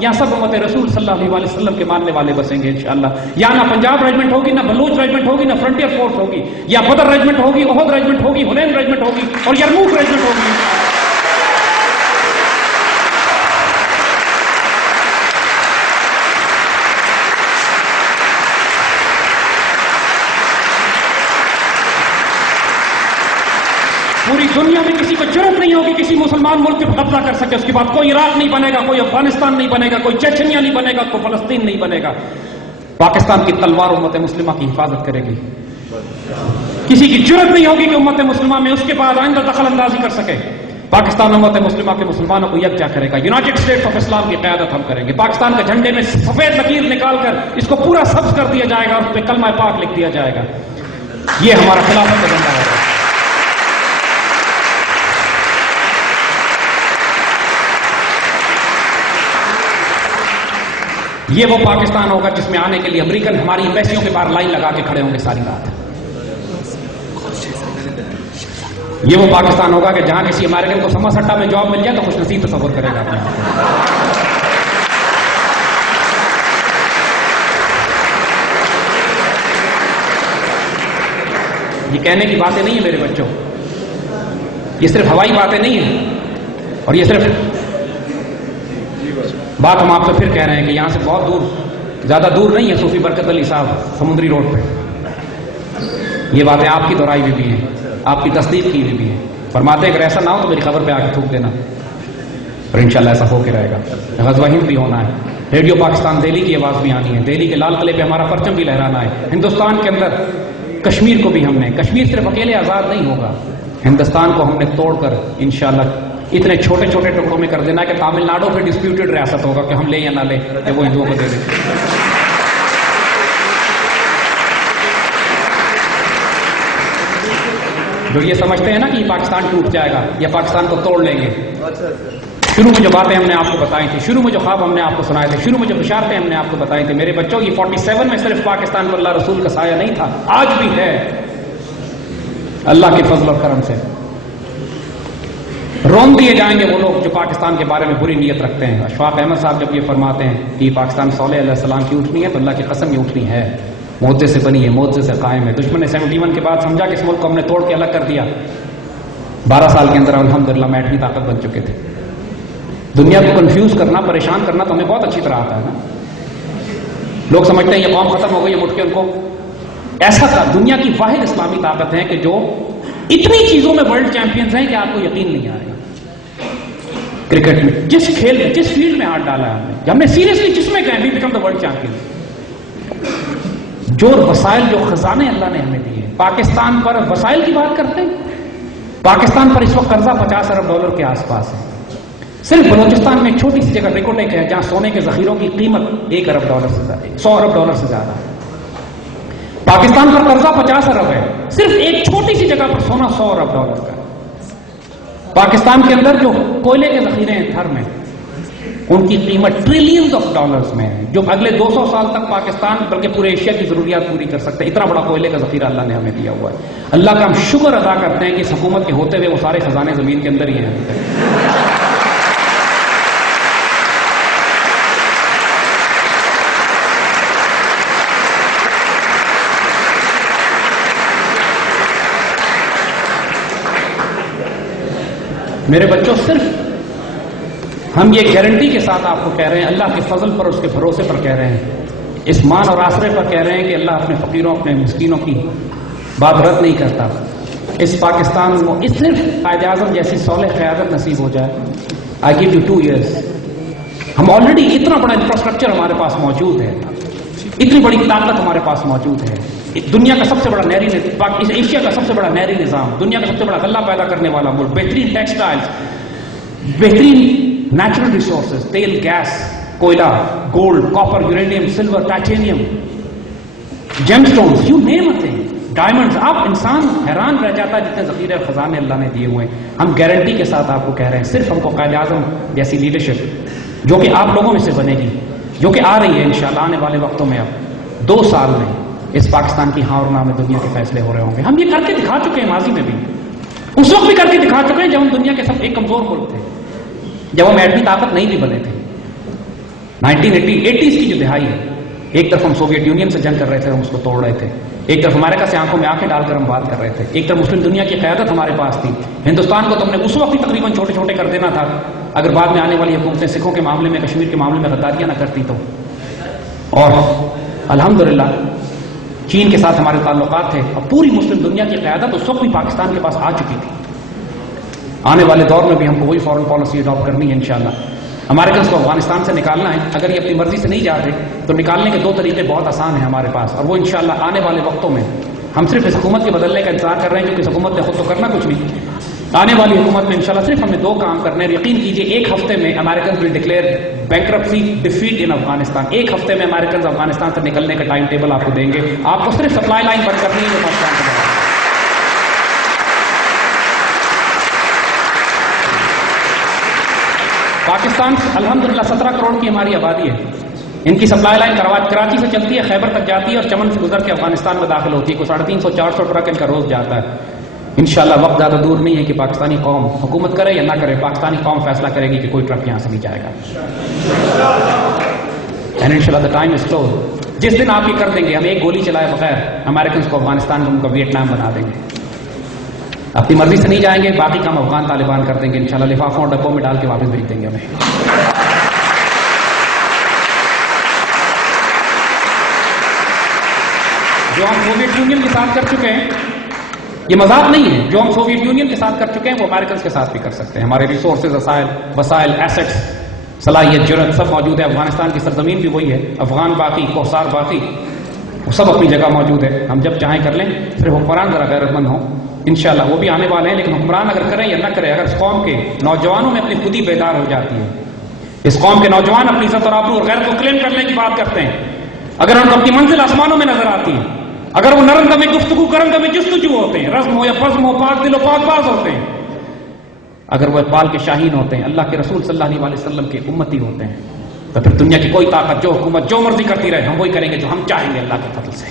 یہاں سب امت رسول صلی اللہ علیہ وسلم کے ماننے والے بسیں گے انشاءاللہ. یہاں نہ پنجاب ریجمنٹ ہوگی، نہ بلوچ ریجمنٹ ہوگی، نہ فرنٹیئر فورس ہوگی. یا بدر ریجمنٹ ہوگی، احد ریجمنٹ ہوگی، حنین ریجمنٹ ہوگی اور یرموک ریجمنٹ ہوگی. پوری دنیا میں کسی کو جرأت نہیں ہوگی کسی مسلمان ملک پہ قبضہ کر سکے. اس کے بعد کوئی عراق نہیں بنے گا، کوئی افغانستان نہیں بنے گا، کوئی چچنیا نہیں بنے گا، کوئی فلسطین نہیں بنے گا. پاکستان کی تلوار امت مسلمہ کی حفاظت کرے گی. کسی کی جرأت نہیں ہوگی کہ امت مسلمہ میں اس کے بعد آئندہ دخل اندازی کر سکے. پاکستان امت مسلمہ کے مسلمانوں کو یکجا کرے گا. یونائٹڈ اسٹیٹس آف اسلام کی قیادت ہم کریں گے. پاکستان کے جھنڈے میں سفید لکیر نکال کر اس کو پورا سبز کر دیا جائے گا، اس پہ کلمہ پاک لکھ دیا جائے گا. یہ ہمارا خلافت کا جھنڈا ہوگا. یہ وہ پاکستان ہوگا جس میں آنے کے لیے امریکن ہماری ایمبیسیوں کے باہر لائن لگا کے کھڑے ہوں گے ساری رات. یہ وہ پاکستان ہوگا کہ جہاں کسی امریکن کو سما سٹا میں جاب مل جائے تو خوش نصیب تصور کرے گا. یہ کہنے کی باتیں نہیں ہیں میرے بچوں، یہ صرف ہوائی باتیں نہیں ہیں. اور یہ صرف بات ہم آپ سے پھر کہہ رہے ہیں کہ یہاں سے بہت دور، زیادہ دور نہیں ہے صوفی برکت علی صاحب سمندری روڈ پہ. یہ باتیں آپ کی دہرائی ہوئی بھی ہیں، آپ کی تصدیق کی ہوئی بھی ہیں. فرماتے ہیں اگر ایسا نہ ہو تو میری خبر پہ آ کے تھوک دینا، اور انشاءاللہ ایسا ہو کے رہے گا. غزوہ ہند بھی ہونا ہے، ریڈیو پاکستان دہلی کی آواز بھی آنی ہے، دہلی کے لال قلعے پہ ہمارا پرچم بھی لہرانا ہے. ہندوستان کے اندر کشمیر کو بھی ہم نے، کشمیر صرف اکیلے آزاد نہیں ہوگا، ہندوستان کو ہم نے توڑ کر انشاءاللہ اتنے چھوٹے چھوٹے ٹکڑوں میں کر دینا کہ تامل ناڈو پہ ڈسپیوٹڈ ریاست ہوگا کہ ہم لیں یا نہ لیں، وہ ہندوؤں کو دے دیں. جو یہ سمجھتے ہیں نا کہ یہ پاکستان ٹوٹ جائے گا یا پاکستان کو توڑ لیں گے، شروع میں جو باتیں ہم نے آپ کو بتائی تھی، شروع میں جو خواب ہم نے آپ کو سنائے تھے، شروع میں جو بشارتیں ہم نے آپ کو بتائی تھی، میرے بچوں یہ 47 میں صرف پاکستان پر اللہ رسول کا سایہ نہیں تھا، آج بھی ہے اللہ کے فضل اور کرم سے. رون دیے جائیں گے وہ لوگ جو پاکستان کے بارے میں بری نیت رکھتے ہیں. اشفاق احمد صاحب جب یہ فرماتے ہیں کہ یہ پاکستان صالح علیہ السلام کی اٹھنی ہے تو اللہ کی قسم یہ اٹھنی ہے، معجزے سے بنی ہے، معجزے سے قائم ہے. دشمن نے 71 کے بعد سمجھا کہ اس ملک کو ہم نے توڑ کے الگ کر دیا. 12 سال کے اندر الحمدللہ میں ایٹمی طاقت بن چکے تھے. دنیا کو کنفیوز کرنا، پریشان کرنا تو ہمیں بہت اچھی طرح آتا ہے نا. لوگ سمجھتے ہیں یہ قوم ختم ہو گئی، یہ اٹھ کے ان کو ایسا تھا. دنیا کی واحد اسلامی طاقت ہے کہ جو اتنی چیزوں میں ورلڈ چیمپئنز ہیں کہ آپ کو یقین نہیں آئے گا. کرکٹ میں جس کھیل میں، جس فیلڈ میں ہاتھ ڈالا ہے ہم نے سیریسلی جس میں کہیں بھی بیکم دا ورلڈ چیمپئن. جو وسائل، جو خزانے اللہ نے ہمیں دیے، پاکستان پر وسائل کی بات کرتے ہیں. پاکستان پر اس وقت قرضہ $50 ارب کے آس پاس ہے. صرف بلوچستان میں ایک چھوٹی سی جگہ ریکوٹیک ہے جہاں سونے کے ذخیروں کی قیمت $1 ارب سے زیادہ، $100 ارب سے زیادہ ہے. پاکستان پر قرضہ 50 ارب ہے، صرف ایک چھوٹی سی جگہ پر سونا $100 ارب کا. پاکستان کے اندر جو کوئلے کے ذخیرے ہیں تھر میں، ان کی قیمت ٹریلینز آف ڈالرز میں ہے، جو اگلے 200 سال تک پاکستان بلکہ پورے ایشیا کی ضروریات پوری کر سکتے ہیں. اتنا بڑا کوئلے کا ذخیرہ اللہ نے ہمیں دیا ہوا ہے. اللہ کا ہم شکر ادا کرتے ہیں کہ اس حکومت کے ہوتے ہوئے وہ سارے خزانے زمین کے اندر ہی ہیں. میرے بچوں، صرف ہم یہ گارنٹی کے ساتھ آپ کو کہہ رہے ہیں، اللہ کے فضل پر، اس کے بھروسے پر کہہ رہے ہیں، اس مان اور آسرے پر کہہ رہے ہیں کہ اللہ اپنے فقیروں، اپنے مسکینوں کی بات رد نہیں کرتا. اس پاکستان کو اس صرف قائد اعظم جیسی صالح قیادت نصیب ہو جائے. آئی گیو یو 2 years. ہم آلریڈی اتنا بڑا انفراسٹرکچر ہمارے پاس موجود ہے، اتنی بڑی طاقت ہمارے پاس موجود ہے. دنیا کا سب سے بڑا نہری، ایشیا کا سب سے بڑا نہری نظام، دنیا کا سب سے بڑا غلہ پیدا کرنے والا ملک، بہترین ٹیکسٹائلز، بہترین نیچرل ریسورسز، تیل، گیس، کوئلہ، gold, copper, uranium, silver, titanium, gem stones, you name it, diamonds. آپ انسان حیران رہ جاتا ہے جتنے ذخیرے اور خزانے اللہ نے دیے ہوئے ہیں. ہم گارنٹی کے ساتھ آپ کو کہہ رہے ہیں، صرف ہم کو قائد اعظم جیسی لیڈرشپ جو کہ آپ لوگوں میں سے بنے گی، جو کہ آ رہی ہے انشاءاللہ آنے والے وقتوں میں. اب 2 سال میں اس پاکستان کی ہاں اور نہ میں دنیا کے فیصلے ہو رہے ہوں گے. ہم یہ کر کے دکھا چکے ہیں ماضی میں بھی، اس وقت بھی کر کے دکھا چکے ہیں جب ہم دنیا کے سب ایک کمزور ملک تھے، جب ہم ایٹمی طاقت نہیں بھی بنے تھے. 1980s کی جو دہائی ہے، ایک طرف ہم سوویت یونین سے جنگ کر رہے تھے، ہم اس کو توڑ رہے تھے، ایک طرف امریکہ سے آنکھوں میں آنکھیں ڈال کر ہم بات کر رہے تھے، ایک طرف مسلم دنیا کی قیادت ہمارے پاس تھی. ہندوستان کو تو ہم نے اس وقت ہی تقریباً چھوٹے چھوٹے کر دینا تھا اگر بعد میں آنے والی حکومتیں سکھوں کے معاملے میں، کشمیر کے معاملے میں غداریاں نہ کرتی تو. اور الحمدللہ چین کے ساتھ ہمارے تعلقات تھے، اور پوری مسلم دنیا کی قیادت اس وقت بھی پاکستان کے پاس آ چکی تھی. آنے والے دور میں بھی ہم کو وہی فارن پالیسی اڈاپٹ کرنی ہے انشاءاللہ. امریکنز کو افغانستان سے نکالنا ہے، اگر یہ اپنی مرضی سے نہیں جاتے تو نکالنے کے 2 طریقے بہت آسان ہیں ہمارے پاس، اور وہ انشاءاللہ آنے والے وقتوں میں ہم صرف اس حکومت کے بدلنے کا انتظار کر رہے ہیں، کیونکہ اس حکومت نے خود تو کرنا کچھ نہیں. آنے والی حکومت میں انشاءاللہ صرف ہمیں 2 کام کرنے ہیں. یقین کیجئے 1 ہفتے میں Americans will declare bankruptcy defeat ان افغانستان. 1 ہفتے میں امریکنز افغانستان سے نکلنے کا ٹائم ٹیبل آپ کو دیں گے. آپ کو صرف سپلائی لائن بند کرنی ہے جو پاکستان کے بعد. پاکستان الحمدللہ 17 کروڑ کی ہماری آبادی ہے. ان کی سپلائی لائن کراچی سے چلتی ہے، خیبر تک جاتی ہے، اور چمن سے گزر کے افغانستان میں داخل ہوتی ہے. کوئی 350-400 ٹرک ان کا روز جاتا ہے. انشاءاللہ وقت زیادہ دور نہیں ہے کہ پاکستانی قوم حکومت کرے یا نہ کرے، پاکستانی قوم فیصلہ کرے گی کہ کوئی ٹرک یہاں سے نہیں جائے گا. اینڈ انشاءاللہ the time is close. جس دن آپ یہ کر دیں گے، ہم ایک گولی چلائے بغیر امریکنز کو افغانستان کو ان کا ویتنام بنا دیں گے. اپنی مرضی سے نہیں جائیں گے، باقی کام افغان طالبان کر دیں گے انشاءاللہ. لفافوں اور ڈبوں میں ڈال کے واپس بھیج دیں گے ہمیں. جو ہم سوویت یونین کے ساتھ کر چکے ہیں، یہ مذاق نہیں ہے، جو ہم سوویت یونین کے ساتھ کر چکے ہیں وہ امریکنز کے ساتھ بھی کر سکتے ہیں. ہمارے ریسورسز، وسائل، ایسٹس، صلاحیت، جرأت سب موجود ہے. افغانستان کی سرزمین بھی وہی ہے، افغان باقی، کوسار باقی، وہ سب اپنی جگہ موجود ہے. ہم جب چاہیں کر لیں، صرف حکمران ذرا غیرت مند ہوں. انشاءاللہ وہ بھی آنے والے ہیں، لیکن حکمران اگر کریں یا نہ کریں، اگر اس قوم کے نوجوانوں میں اپنی خودی بیدار ہو جاتی ہے، اس قوم کے نوجوان اپنی عزت اور آبرو اور غیرت کو کلیم کرنے کی بات کرتے ہیں، اگر ان کو اپنی منزل آسمانوں میں نظر آتی ہے، اگر وہ نرم دم گفتگو کرم دم جستجو ہوتے ہیں، رزم ہو یا بزم ہو، پاک دل و پاک باز ہوتے ہیں، اگر وہ اقبال کے شاہین ہوتے ہیں، اللہ کے رسول صلی اللہ علیہ وسلم کے امتی ہوتے ہیں، تو پھر دنیا کی کوئی طاقت، جو حکومت جو مرضی کرتی رہے، ہم وہی کریں گے جو ہم چاہیں گے اللہ کے فضل سے.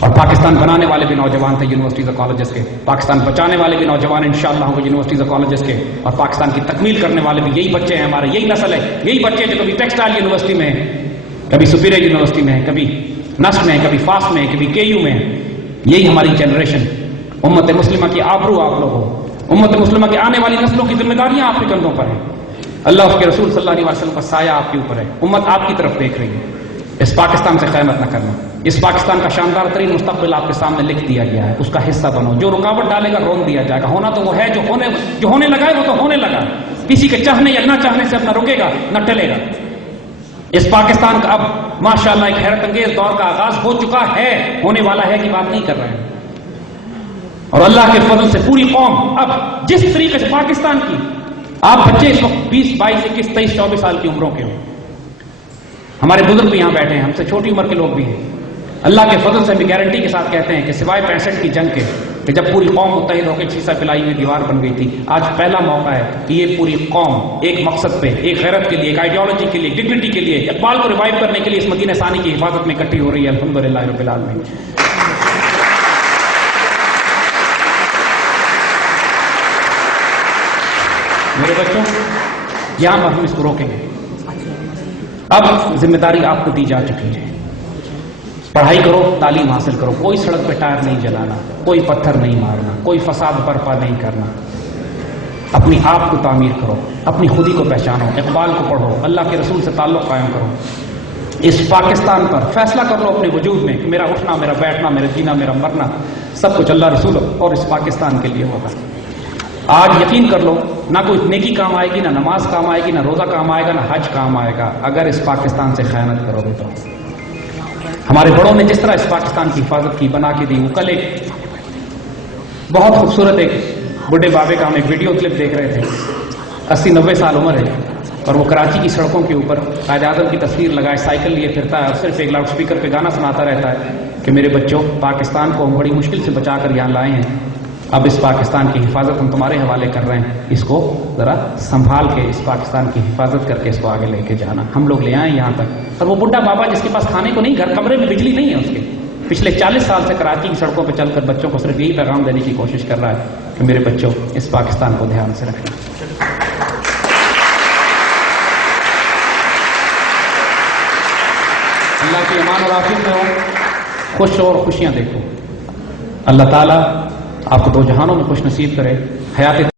اور پاکستان بنانے والے بھی نوجوان تھے یونیورسٹیز اور کالجز کے، پاکستان بچانے والے بھی نوجوان انشاءاللہ ہوں گے یونیورسٹیز اور کالجز کے، اور پاکستان کی تکمیل کرنے والے بھی یہی بچے ہیں ہمارے، یہی نسل ہے، یہی بچے جو کبھی ٹیکسٹائل یونیورسٹی میں ہیں، کبھی سپیریئر یونیورسٹی میں ہیں، کبھی نسٹ میں ہیں، کبھی فاسٹ میں ہیں، کبھی کے یو میں ہیں. یہی ہماری جنریشن. امت مسلمہ کی آبرو آپ لوگ ہو، امت مسلمہ کی آنے والی نسلوں کی ذمہ داریاں آپ کے کندھوں پر ہیں. اللہ اس کے رسول صلی اللہ علیہ وسلم کا سایہ آپ کے اوپر ہے. امت آپ کی طرف دیکھ رہی ہے. اس پاکستان سے خیانت نہ کرنا. اس پاکستان کا شاندار ترین مستقبل آپ کے سامنے لکھ دیا گیا ہے، اس کا حصہ بنو. جو رکاوٹ ڈالے گا رون دیا جائے گا. ہونا تو وہ ہے، جو ہونے لگا ہے وہ تو ہونے لگا. کسی کے چاہنے یا نہ چاہنے سے نہ رکے گا نہ ٹلے گا. اس پاکستان کا اب ماشاءاللہ ایک حیرت انگیز دور کا آغاز ہو چکا ہے. ہونے والا ہے کی بات نہیں کر رہے ہیں. اور اللہ کے فضل سے پوری قوم اب جس طریقے سے پاکستان کی، آپ بچے اس وقت 20، 22، 21، 23، 24 سال کی عمروں کے ہوں، ہمارے بزرگ بھی یہاں بیٹھے ہیں، ہم سے چھوٹی عمر کے لوگ بھی ہیں. اللہ کے فضل سے ہم گارنٹی کے ساتھ کہتے ہیں کہ سوائے 65 کی جنگ کے، کہ جب پوری قوم متحد ہو کے چیسا پلائی میں دیوار بن گئی تھی، آج پہلا موقع ہے کہ یہ پوری قوم ایک مقصد پہ، ایک غیرت کے لیے، ایک آئیڈیالوجی کے لیے، ڈگنیٹی کے لیے، اقبال کو ریوائیو کرنے کے لیے اس مدینہ ثانی کی حفاظت میں اکٹھی ہو رہی ہے. الحمدللہ رب العالمین. میرے بچوں، یہاں پر ہم اس کو روکیں گے. اب ذمہ داری آپ کو دی جا چکی ہے. پڑھائی کرو، تعلیم حاصل کرو. کوئی سڑک پہ ٹائر نہیں جلانا، کوئی پتھر نہیں مارنا، کوئی فساد برپا نہیں کرنا. اپنی آپ کو تعمیر کرو، اپنی خودی کو پہچانو، اقبال کو پڑھو، اللہ کے رسول سے تعلق قائم کرو. اس پاکستان پر فیصلہ کر لو اپنے وجود میں کہ میرا اٹھنا، میرا بیٹھنا، میرا جینا، میرا مرنا، سب کچھ اللہ رسول اور اس پاکستان کے لیے ہوگا. آج یقین کر لو، نہ کوئی نیکی کام آئے گی، نہ نماز کام آئے گی، نہ روزہ کام آئے گا، نہ حج کام آئے گا اگر اس پاکستان سے خیانت کرو گے تو. ہمارے بڑوں نے جس طرح اس پاکستان کی حفاظت کی، بنا کے دی. وہ کل ایک بہت خوبصورت ایک بڈھے بابے کا ہم ایک ویڈیو کلپ دیکھ رہے تھے. 80-90 سال عمر ہے، اور وہ کراچی کی سڑکوں کے اوپر قائد اعظم کی تصویر لگائے سائیکل لیے پھرتا ہے، اور صرف ایک لاؤڈ اسپیکر پہ گانا سناتا رہتا ہے کہ میرے بچوں، پاکستان کو ہم بڑی مشکل سے بچا کر یہاں لائے ہیں. اب اس پاکستان کی حفاظت ہم تمہارے حوالے کر رہے ہیں. اس کو ذرا سنبھال کے، اس پاکستان کی حفاظت کر کے اس کو آگے لے کے جانا. ہم لوگ لے آئیں یہاں تک. اور وہ بڈھا بابا جس کے پاس کھانے کو نہیں، گھر کمرے میں بجلی نہیں ہے اس کے، پچھلے 40 سال سے کراچی کی سڑکوں پہ چل کر بچوں کو صرف یہی پیغام دینے کی کوشش کر رہا ہے کہ میرے بچوں، اس پاکستان کو دھیان سے رکھنا. اللہ کی امان اور عافیت میں ہو، خوش ہو اور خوشیاں دیکھو. اللہ تعالیٰ آپ کو دو جہانوں میں خوش نصیب کرے. حیات